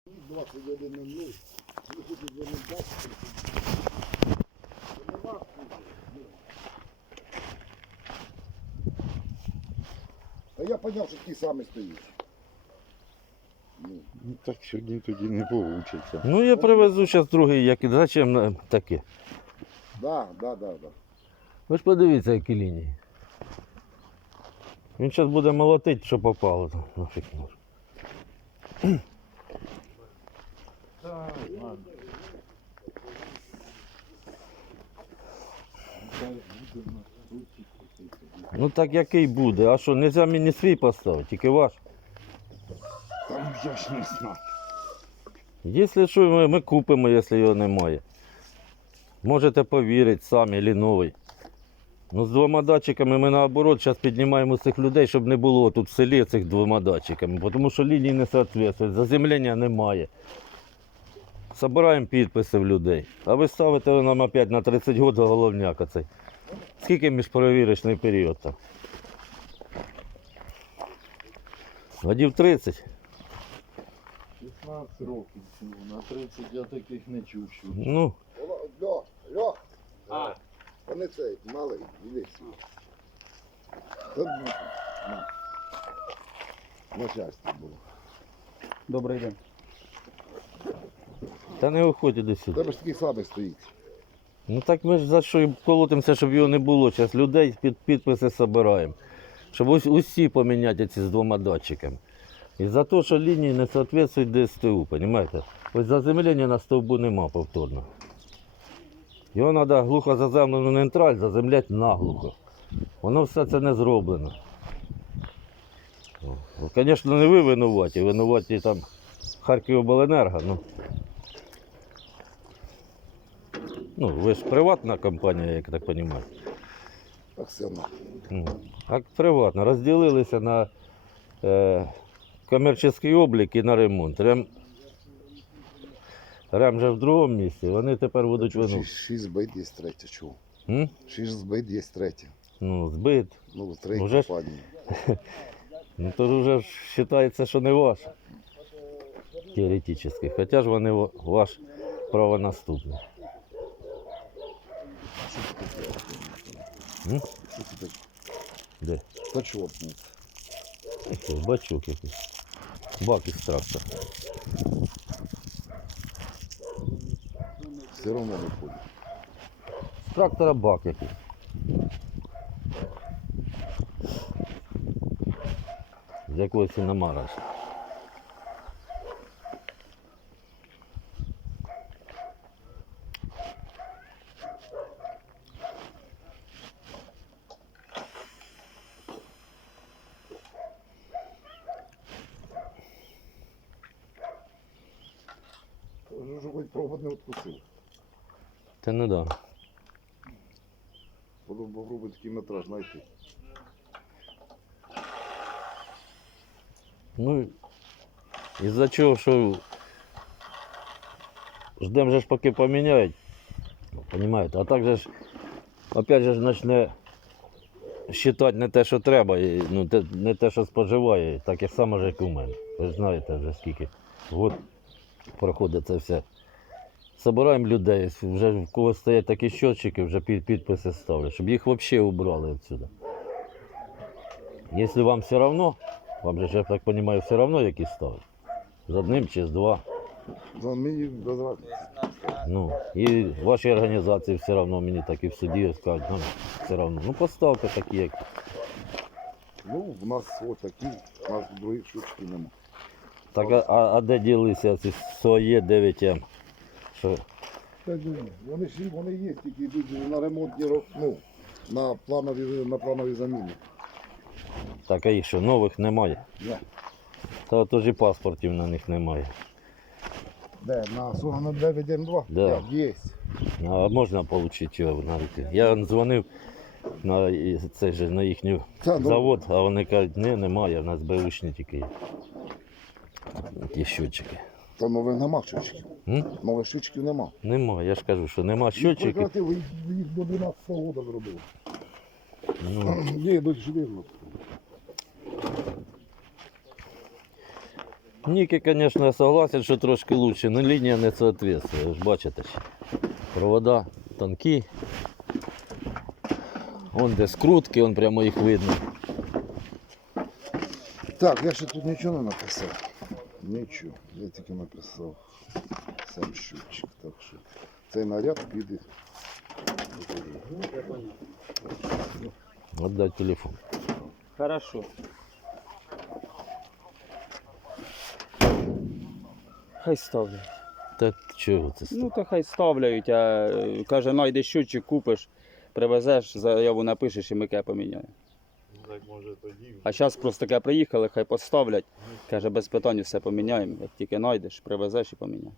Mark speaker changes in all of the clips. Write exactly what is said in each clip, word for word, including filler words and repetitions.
Speaker 1: двадцять один нуль нуль. Ми хочемо дзвонити дати. Нема хуже. А я поняв, що ті самі стоїть. Ну.
Speaker 2: Ну так сьогодні тоді не вийде.
Speaker 3: Ну я привезу зараз другий, як і зачем нам таке?
Speaker 1: Да, да, да, да.
Speaker 3: Ви ж подивіться, які лінії. Він зараз буде молотити, що попало там. Нафіг може.
Speaker 2: Так, ладно.
Speaker 3: Ну так який буде? А що, не можна мені свій поставити, тільки ваш?
Speaker 2: Там я ж не знаю.
Speaker 3: Якщо що, ми, ми купимо, якщо його немає. Можете повірити самі, або новий. Ну з двома датчиками ми наоборот зараз піднімаємо цих людей, щоб не було тут в селі цих двома датчиками. Тому що лінії не відповідають, заземлення немає. Собираємо підписи в людей. А ви ставите нам опять на тридцять років головняк оцей. Скільки міжперевірочний період там? Годів тридцять?
Speaker 2: шістнадцять років всього, на тридцять я таких не чув. Що.
Speaker 3: Ну,
Speaker 1: Льох, Льох.
Speaker 2: А.
Speaker 1: А не цей, малий, іди сюди. Та, ну, на. На щастя було.
Speaker 4: Добрий день.
Speaker 3: та не виходь іди
Speaker 1: У
Speaker 3: сюди.
Speaker 1: тебе ж такий самий стоїть.
Speaker 3: Ну так ми ж за що і колотимося, щоб його не було. Зараз людей під підписи збираємо. Щоб ус- усі поміняти ці з двома датчиками. І за те, що лінії не відповідають ДСТУ, розумієте? Ось заземлення на стовбу нема повторно. Його треба глухо заземлену нейтраль заземляти наглухо. Воно все це не зроблено. Звісно, не ви винуваті, винуваті там Харківобленерго. Ну. Ну, ви ж приватна компанія, як так розумію.
Speaker 1: Так все на.
Speaker 3: Ну, а приватно. Розділилися на е, комерційний облік і на ремонт. Рем, Рем же в другому місці, вони тепер будуть вину.
Speaker 1: Шість, шість збит є третє, чув.
Speaker 3: М?
Speaker 1: Шість збит є третє.
Speaker 3: Ну, збит.
Speaker 1: Ну, в третій
Speaker 3: Уже ж-
Speaker 1: компанії.
Speaker 3: Ну, то ж вже ж вважається, що не ваш. Теоретично. Хоча ж вони ва- ваш правонаступник. М?
Speaker 1: Що це таке?
Speaker 3: Де?
Speaker 1: Та чорт.
Speaker 3: Якийсь бачок якийсь. Бак із трактора.
Speaker 1: Все одно не ходить.
Speaker 3: З трактора бак якийсь. З якогось іномара.
Speaker 1: Вже хоч провод не відпустив.
Speaker 3: Та не да.
Speaker 1: Буду попробувати такий метраж знайти.
Speaker 3: Ну, із-за чого, що ждемо же ж поки поміняють, розумієте, а так же ж, опять же ж почне считати не те, що треба, і, ну, те, не те, що споживає, так як само ж, як у мене. Ви ж знаєте вже скільки год проходить це все. Собираємо людей, вже в когось стоять такі щотчики, вже під, підписи ставлять, щоб їх взагалі убрали відсюди. Якщо вам все одно, вам же, я так розумію, все одно які ставить. З одним чи з два.
Speaker 1: За мені без разниці.
Speaker 3: Ну, і ваші організації все одно мені так і в суді скажуть, ну, все одно. Ну поставте такі, як.
Speaker 1: Ну, в нас ось такі, у нас других шучків нема.
Speaker 3: Так, а, а де ділися ці своє дев'ять ем? Що?
Speaker 1: Та ні, вони ж вони є, тільки йдуть на ремонтні ро- ну, на планові, на планові заміни.
Speaker 3: Так, а їх що, нових немає?
Speaker 1: Ні.
Speaker 3: Та теж і паспортів на них немає.
Speaker 1: Де? На Сугана дев'ять М два?
Speaker 3: Да.
Speaker 1: Є.
Speaker 3: А можна отримати його на руки? Я дзвонив на, і цей же, на їхню
Speaker 1: Та, ну,
Speaker 3: завод, а вони кажуть, ні, немає, в нас беушні тільки є. Ті щотчики.
Speaker 1: Та нових нема щучків.
Speaker 3: М?
Speaker 1: Нових щучків нема.
Speaker 3: Нема, я ж кажу, що нема щотчиків.
Speaker 1: Прекратили, їх їх до дванадцятого року зробили.
Speaker 3: Ну,
Speaker 1: Ні, до чотирнадцятого.
Speaker 3: Ніки, звісно, я согласен, що трошки краще, але лінія не соответствує. Ви ж бачите, ще. Провода тонкі. Вон де скрутки, вон прямо їх видно.
Speaker 1: Так, я ще тут нічого не написав. Нічого. Я тільки написав сам щучик. Так що цей наряд піде.
Speaker 3: Отдать телефон.
Speaker 4: Хорошо. Хай ставлять.
Speaker 3: Та чого це?
Speaker 4: Ну то хай ставляють, а е, каже, найди щучик, купиш, привезеш, заяву напишеш і ми ке поміняємо.
Speaker 2: Так може тоді.
Speaker 4: А зараз просто таке приїхали, хай поставлять. Каже, без питань все поміняємо. Як тільки знайдеш, привезеш і поміняємо.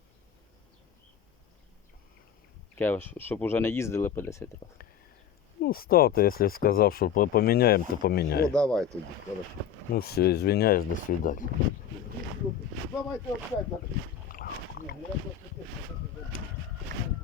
Speaker 4: Каже, щоб уже не їздили по десять разів.
Speaker 3: Ну, ставте, якщо сказав, що по- поміняємо, то
Speaker 1: Ну
Speaker 3: поміняємо.
Speaker 1: давай тоді. Хорошо.
Speaker 3: Ну все, извиняюсь, до свидания.
Speaker 1: Давайте опять.